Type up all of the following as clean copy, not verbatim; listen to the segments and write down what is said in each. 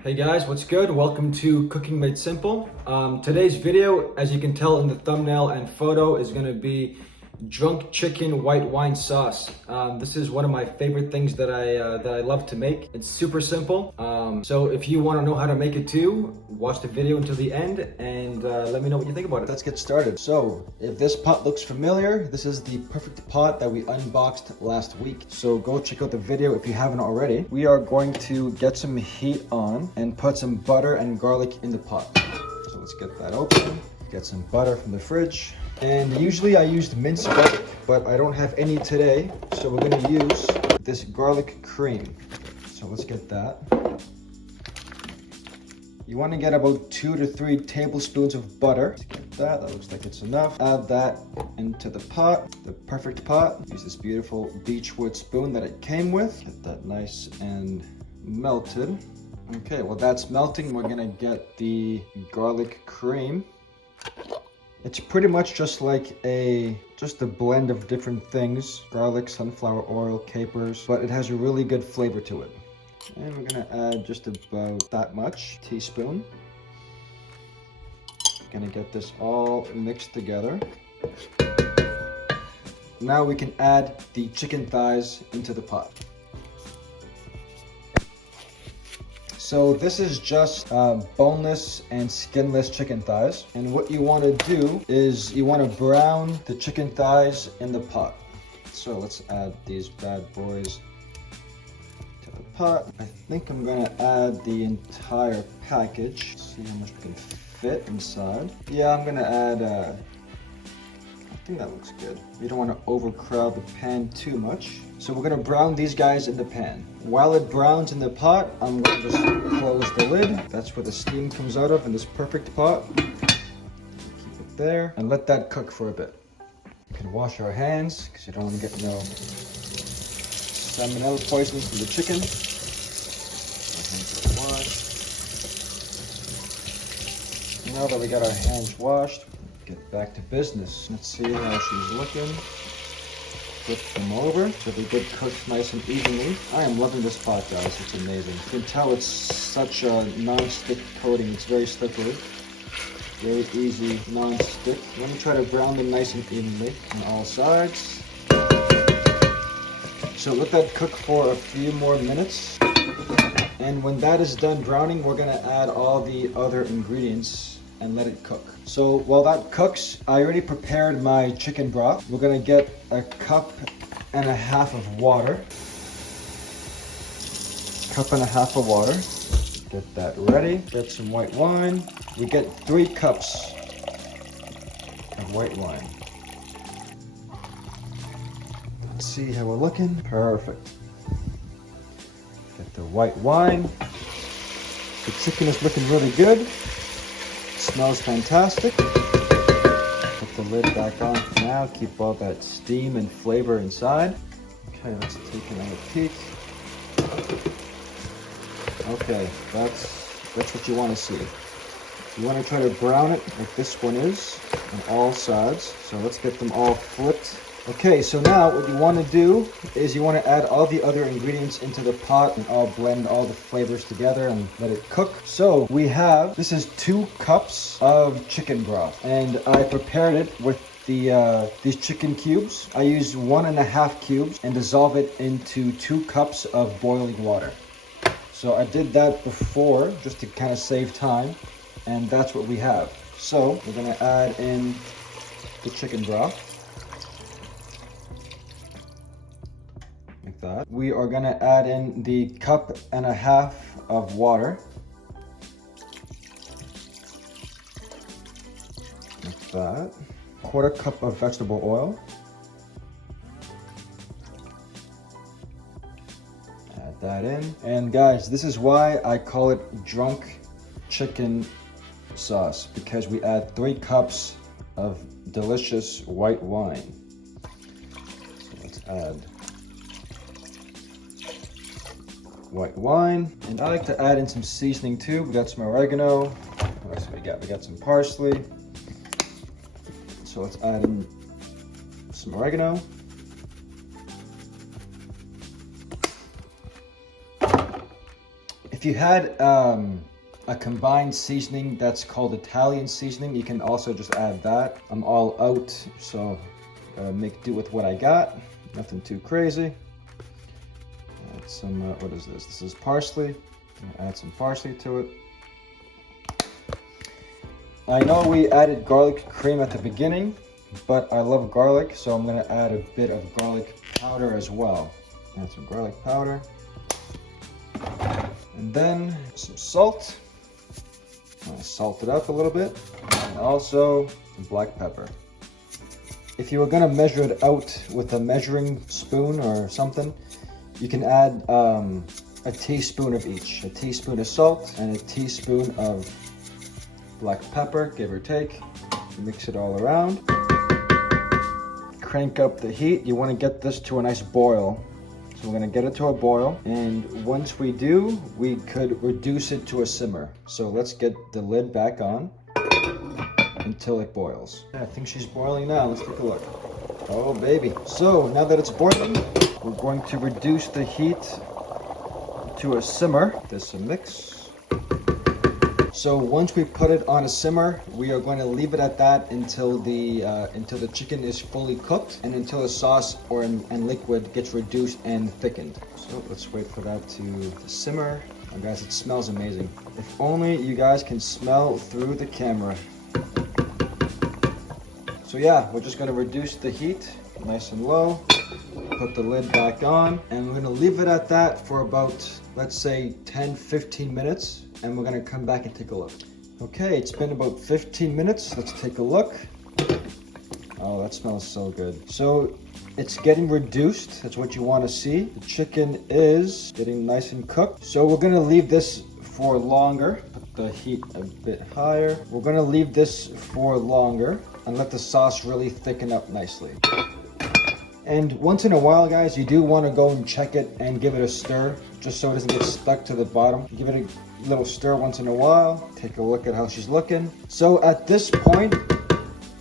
Hey guys, what's good? Welcome to Cooking Made Simple. Today's video, as you can tell in the thumbnail and photo, is going to be drunk chicken white wine sauce. This is one of my favorite things that I love to make. It's super simple. So if you want to know how to make it too, watch the video until the end and let me know what you think about it. Let's get started. So if this pot looks familiar, this is the perfect pot that we unboxed last week. So go check out the video if you haven't already. We are going to get some heat on and put some butter and garlic in the pot. So let's get that open. Get some butter from the fridge. And usually I used minced garlic, but I don't have any today. So we're gonna use this garlic cream. So let's get that. You wanna get about 2 to 3 tablespoons of butter. Let's get that, that looks like it's enough. Add that into the pot, the perfect pot. Use this beautiful beechwood spoon that it came with. Get that nice and melted. Okay, well that's melting. We're gonna get the garlic cream. It's pretty much just like just a blend of different things. Garlic, sunflower oil, capers, but it has a really good flavor to it. And we're gonna add just about that much, teaspoon. Gonna get this all mixed together. Now we can add the chicken thighs into the pot. So this is just boneless and skinless chicken thighs. And what you want to do is you want to brown the chicken thighs in the pot. So let's add these bad boys to the pot. I think I'm going to add the entire package. See how much we can fit inside. Yeah, I'm going to add, I think that looks good. You don't want to overcrowd the pan too much. So we're gonna brown these guys in the pan. While it browns in the pot, I'm gonna just close the lid. That's where the steam comes out of in this perfect pot. Keep it there and let that cook for a bit. We can wash our hands because you don't want to get no salmonella poisoning from the chicken. Our hands are washed. Now that we got our hands washed, get back to business. Let's see how she's looking. Flip them over so they get cooked nice and evenly. I am loving this pot, guys. It's amazing. You can tell it's such a non-stick coating. It's very slippery. Very easy non-stick. Let me try to brown them nice and evenly on all sides. So let that cook for a few more minutes. And when that is done browning, we're gonna add all the other ingredients and let it cook. So while that cooks, I already prepared my chicken broth. We're gonna get 1.5 cups of water. 1.5 cups of water. Get that ready. Get some white wine. We get 3 cups of white wine. Let's see how we're looking. Perfect. Get the white wine. The chicken is looking really good. Smells fantastic. Put the lid back on for now. Keep all that steam and flavor inside. Okay, let's take another peek. Okay, that's what you want to see. You want to try to brown it like this one is on all sides. So let's get them all flipped. Okay, so now what you want to do is you want to add all the other ingredients into the pot and all blend all the flavors together and let it cook. So we have, this is 2 cups of chicken broth and I prepared it with these chicken cubes. I used 1.5 cubes and dissolve it into 2 cups of boiling water. So I did that before just to kind of save time and that's what we have. So we're going to add in the chicken broth. Like that. We are gonna add in the 1.5 cups of water. Like that. 1/4 cup of vegetable oil. Add that in. And guys, this is why I call it drunk chicken sauce, because we add 3 cups of delicious white wine. So let's add white wine, and I like to add in some seasoning too. We got some oregano. What else we got? We got some parsley. So let's add in some oregano. If you had a combined seasoning that's called Italian seasoning, you can also just add that. I'm all out, so make do with what I got. Nothing too crazy. Add some, what is this? This is parsley. Add some parsley to it. I know we added garlic cream at the beginning, but I love garlic, so I'm gonna add a bit of garlic powder as well. Add some garlic powder. And then some salt. I'll salt it up a little bit. And also some black pepper. If you were gonna measure it out with a measuring spoon or something, you can add a teaspoon of each. A teaspoon of salt and a teaspoon of black pepper, give or take. Mix it all around. Crank up the heat. You want to get this to a nice boil. So we're going to get it to a boil, and once we do, we could reduce it to a simmer. So let's get the lid back on until it boils. I think she's boiling now. Let's take a look. Oh baby. So now that it's boiling, we're going to reduce the heat to a simmer. There's some mix. So once we put it on a simmer, we are going to leave it at that until the chicken is fully cooked and until the sauce and liquid gets reduced and thickened. So let's wait for that to simmer. Oh, guys, it smells amazing. If only you guys can smell through the camera. So yeah, we're just going to reduce the heat nice and low. Put the lid back on, and we're going to leave it at that for about, let's say, 10-15 minutes. And we're gonna come back and take a look. Okay, it's been about 15 minutes. Let's take a look. Oh, that smells so good. So it's getting reduced. That's what you want to see. The chicken is getting nice and cooked. So we're gonna leave this for longer. Put the heat a bit higher. We're gonna leave this for longer and let the sauce really thicken up nicely. And once in a while, guys, you do want to go and check it and give it a stir, just so it doesn't get stuck to the bottom. Give it a little stir once in a while. Take a look at how she's looking. So at this point,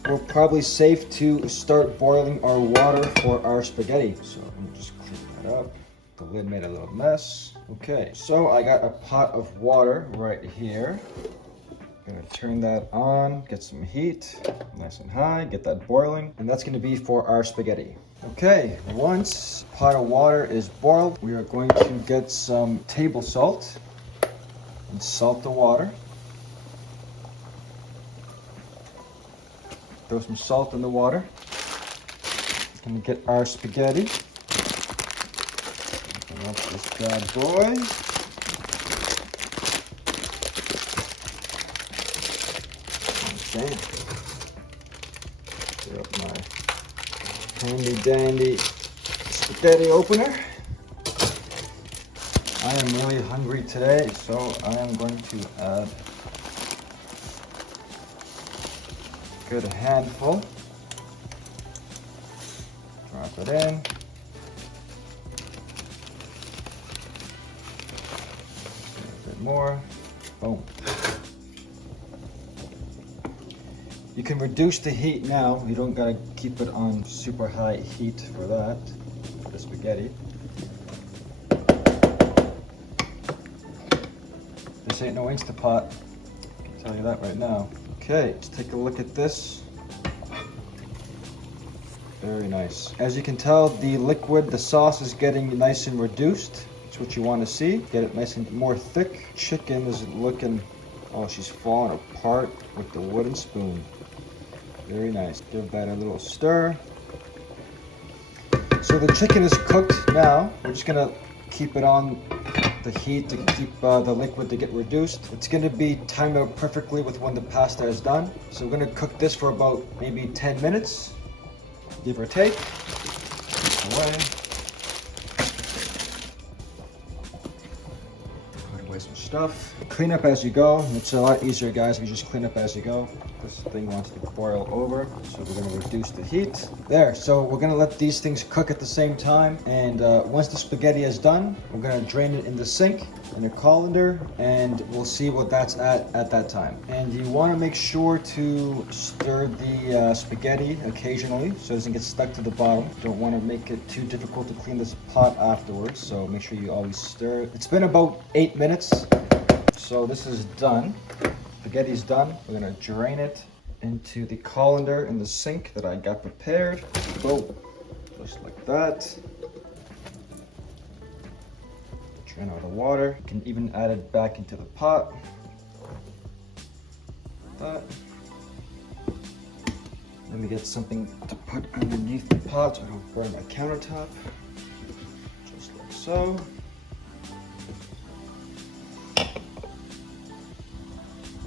we're probably safe to start boiling our water for our spaghetti. So let me just clean that up. The lid made a little mess. Okay, so I got a pot of water right here. Gonna turn that on, get some heat, nice and high, get that boiling, and that's gonna be for our spaghetti. Okay, once the pot of water is boiled, we are going to get some table salt and salt the water. Throw some salt in the water. Gonna get our spaghetti. Open up this bad boy. Okay. Get up my handy dandy spaghetti opener. I am really hungry today, so I am going to add a good handful. Drop it in. A bit more. Boom. You can reduce the heat now. You don't gotta keep it on super high heat for that, for the spaghetti. This ain't no Instapot, I can tell you that right now. Okay, let's take a look at this. Very nice. As you can tell, the liquid, the sauce is getting nice and reduced. That's what you want to see. Get it nice and more thick. Chicken is looking, oh, she's falling apart with the wooden spoon. Very nice. Give that a little stir. So the chicken is cooked now. We're just gonna keep it on the heat to keep the liquid to get reduced. It's gonna be timed out perfectly with when the pasta is done. So we're gonna cook this for about maybe 10 minutes, give or take. Away. Put away some stuff. Clean up as you go. It's a lot easier, guys, if you just clean up as you go. This thing wants to boil over, so we're gonna reduce the heat. There, so we're gonna let these things cook at the same time. And once the spaghetti is done, we're gonna drain it in the sink, in a colander, and we'll see what that's at that time. And you wanna make sure to stir the spaghetti occasionally so it doesn't get stuck to the bottom. Don't wanna make it too difficult to clean this pot afterwards, so make sure you always stir it. It's been about 8 minutes, so this is done. Spaghetti's done. We're gonna drain it into the colander in the sink that I got prepared. Boom, just like that. Drain all the water. You can even add it back into the pot. Like that. Let me get something to put underneath the pot so I don't burn my countertop. Just like so.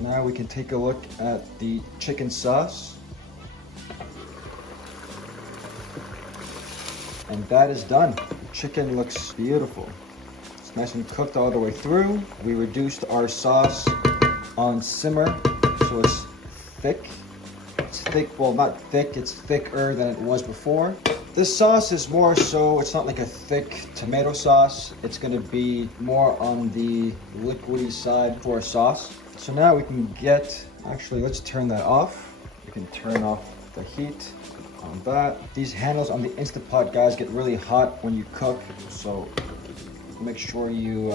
Now we can take a look at the chicken sauce. And that is done. The chicken looks beautiful. It's nice and cooked all the way through. We reduced our sauce on simmer, so it's thick. It's thick, well, not thick, it's thicker than it was before. This sauce is more so, it's not like a thick tomato sauce. It's gonna be more on the liquidy side for a sauce. So now we can get, actually let's turn that off. We can turn off the heat on that. These handles on the Instant Pot, guys, get really hot when you cook. So make sure you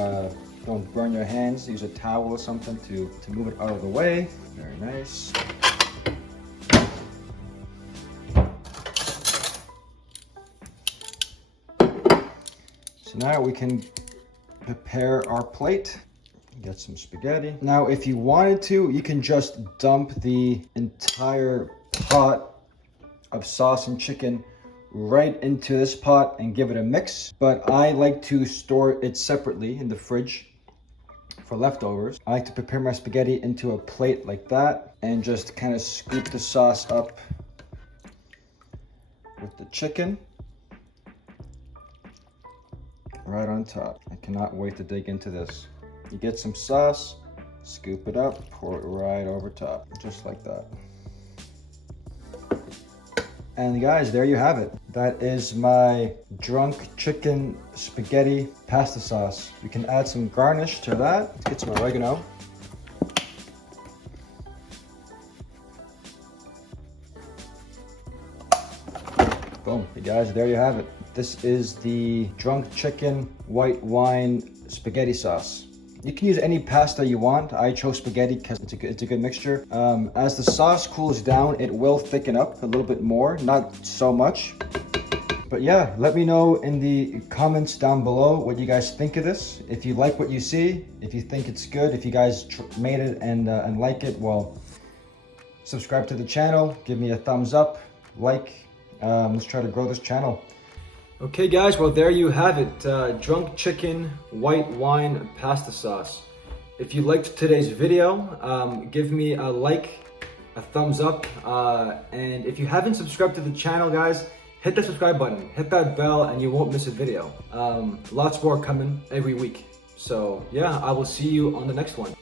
don't burn your hands. Use a towel or something to move it out of the way. Very nice. So now we can prepare our plate. Get some spaghetti. Now, if you wanted to, you can just dump the entire pot of sauce and chicken right into this pot and give it a mix. But I like to store it separately in the fridge for leftovers. I like to prepare my spaghetti into a plate like that and just kind of scoop the sauce up with the chicken right on top. I cannot wait to dig into this. You get some sauce, scoop it up, pour it right over top, just like that. And guys, there you have it. That is my drunk chicken spaghetti pasta sauce. We can add some garnish to that. Let's get some oregano. Boom, you guys, there you have it. This is the drunk chicken white wine spaghetti sauce. You can use any pasta you want. I chose spaghetti because it's a good mixture. As the sauce cools down, it will thicken up a little bit more, not so much. But yeah, let me know in the comments down below what you guys think of this. If you like what you see, if you think it's good, if you guys made it and like it, well, subscribe to the channel, give me a thumbs up, like. Let's try to grow this channel. Okay guys, well there you have it, drunk chicken white wine pasta sauce. If you liked today's video, give me a like, a thumbs up, and if you haven't subscribed to the channel, guys, hit the subscribe button, hit that bell, and you won't miss a video. Lots more coming every week. So yeah, I will see you on the next one.